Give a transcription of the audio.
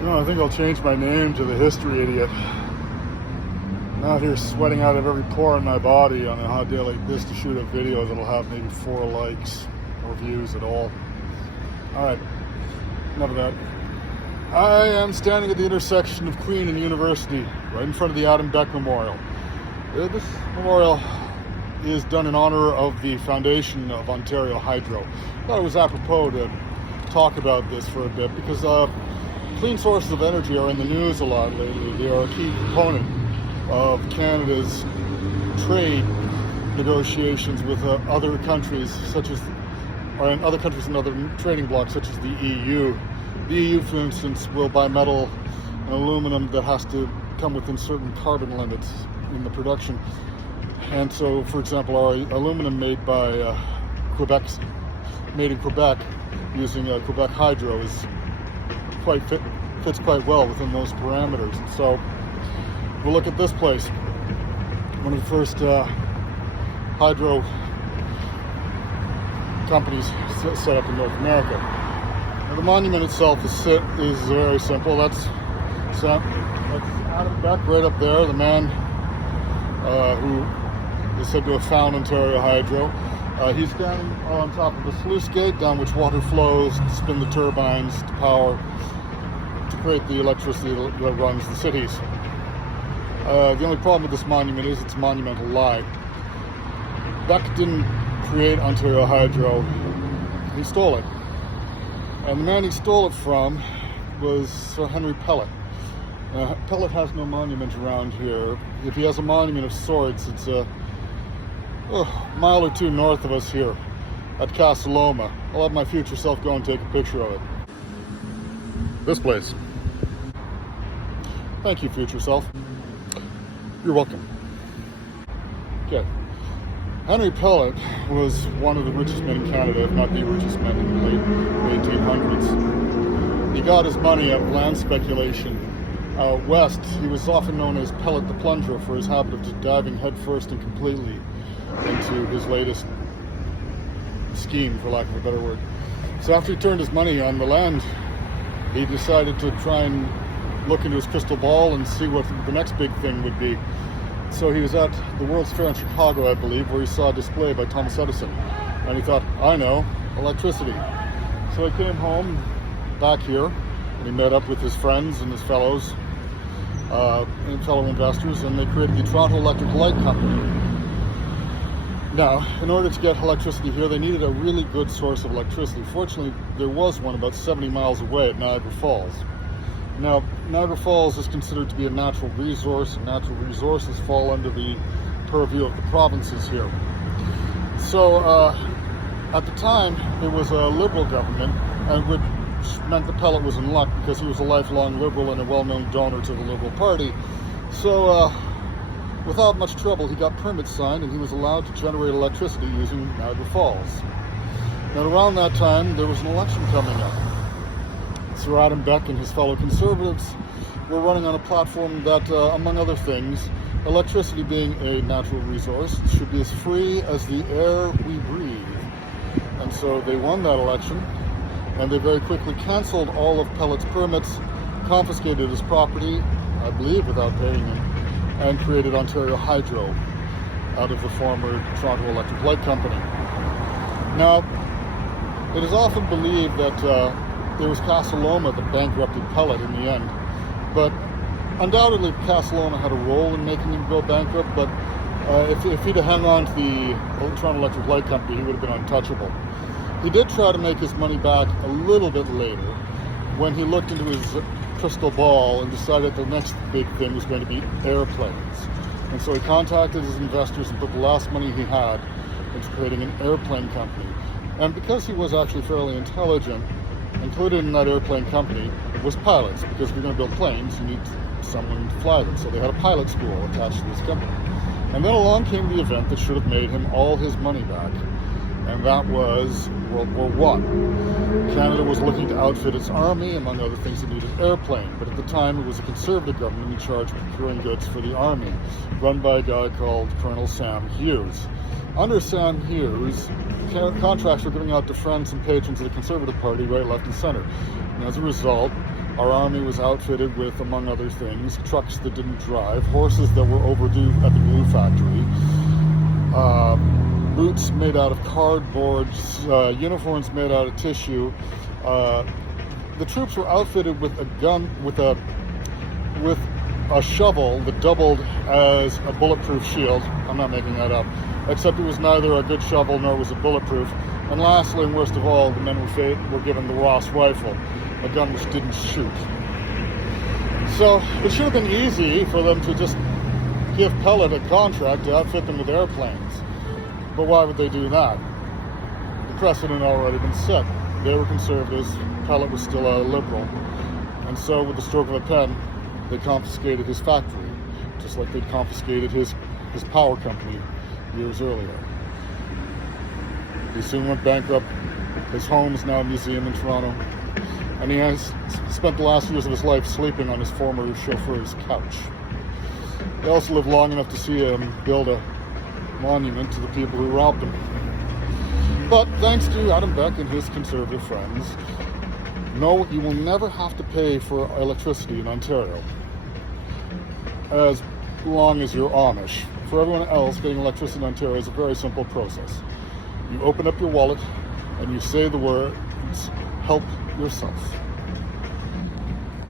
No, I think I'll change my name to the History Idiot. I'm out here sweating out of every pore in my body on a hot day like this to shoot a video that'll have maybe 4 likes or views at all. Alright, enough of that. I am standing at the intersection of Queen and University, right in front of the Adam Beck Memorial. This memorial is done in honor of the foundation of Ontario Hydro. I thought it was apropos to talk about this for a bit because clean sources of energy are in the news a lot lately. They are a key component of Canada's trade negotiations with other countries, and other countries in other trading blocs, such as the EU. The EU, for instance, will buy metal and aluminum that has to come within certain carbon limits in the production. And so, for example, our aluminum made in Quebec using Quebec Hydro fits quite well within those parameters. And so we'll look at this place, one of the first hydro companies set up in North America. Now, the monument itself is very simple. That's Adam Beck right up there, the man who is said to have found Ontario Hydro. He's standing on top of a sluice gate down which water flows to spin the turbines to power, to create the electricity that runs the cities. The only problem with this monument is its monumental lie. Beck didn't create Ontario Hydro, he stole it. And the man he stole it from was Sir Henry Pellet. Pellet has no monument around here. If he has a monument of sorts, it's a mile or two north of us here at Casa Loma. I'll have my future self go and take a picture of it. This place. Thank you, future self. You're welcome. Okay. Henry Pellet was one of the richest men in Canada, if not the richest man in the late 1800s. He got his money out of land speculation out west. He was often known as Pellet the Plunger for his habit of diving headfirst and completely into his latest scheme, for lack of a better word. So after he turned his money on the land, he decided to try and look into his crystal ball and see what the next big thing would be. So he was at the World's Fair in Chicago, I believe, where he saw a display by Thomas Edison. And he thought, I know, electricity. So he came home back here, and he met up with his friends and his fellow investors, and they created the Toronto Electric Light Company. Now, in order to get electricity here, they needed a really good source of electricity. Fortunately, there was one about 70 miles away at Niagara Falls. Now, Niagara Falls is considered to be a natural resource, and natural resources fall under the purview of the provinces here. So, at the time, it was a Liberal government, and which meant that Pellet was in luck because he was a lifelong Liberal and a well-known donor to the Liberal Party. So, without much trouble, he got permits signed, and he was allowed to generate electricity using Niagara Falls. Now, around that time, there was an election coming up. Sir Adam Beck and his fellow Conservatives were running on a platform that, among other things, electricity being a natural resource, should be as free as the air we breathe. And so they won that election, and they very quickly canceled all of Pellet's permits, confiscated his property, I believe without paying him, and created Ontario Hydro out of the former Toronto Electric Light Company. Now, it is often believed that it was Casa Loma that bankrupted Pellet in the end. But undoubtedly Casa Loma had a role in making him go bankrupt, but if he'd have hung on to the Toronto Electric Light Company, he would have been untouchable. He did try to make his money back a little bit later when he looked into his crystal ball and decided the next big thing was going to be airplanes. And so he contacted his investors and put the last money he had into creating an airplane company. And because he was actually fairly intelligent, included in that airplane company was pilots, because if you're going to build planes, you need someone to fly them. So they had a pilot school attached to this company. And then along came the event that should have made him all his money back, and that was World War I. Canada was looking to outfit its army, among other things it needed airplane, but at the time it was a Conservative government in charge of procuring goods for the army, run by a guy called Colonel Sam Hughes. Under Sam Hughes, contracts were giving out to friends and patrons of the Conservative Party, right, left, and center. And as a result, Our army was outfitted with, among other things, trucks that didn't drive, horses that were overdue at the glue factory, boots made out of cardboard, uniforms made out of tissue. The troops were outfitted with a gun, with a shovel that doubled as a bulletproof shield. I'm not making that up. Except it was neither a good shovel nor was it bulletproof. And lastly, and worst of all, the men were given the Ross rifle, a gun which didn't shoot. So it should have been easy for them to just give Pellet a contract to outfit them with airplanes. But why would they do that? The precedent had already been set. They were conservatives, Pellet was still a liberal. And so with the stroke of a pen, they confiscated his factory, just like they'd confiscated his power company years earlier. He soon went bankrupt. His home is now a museum in Toronto. And he has spent the last years of his life sleeping on his former chauffeur's couch. He also lived long enough to see him build a monument to the people who robbed him. But thanks to Adam Beck and his conservative friends, no, you will never have to pay for electricity in Ontario, as long as you're Amish. For everyone else, getting electricity in Ontario is a very simple process. You open up your wallet and you say the words, "Help yourself."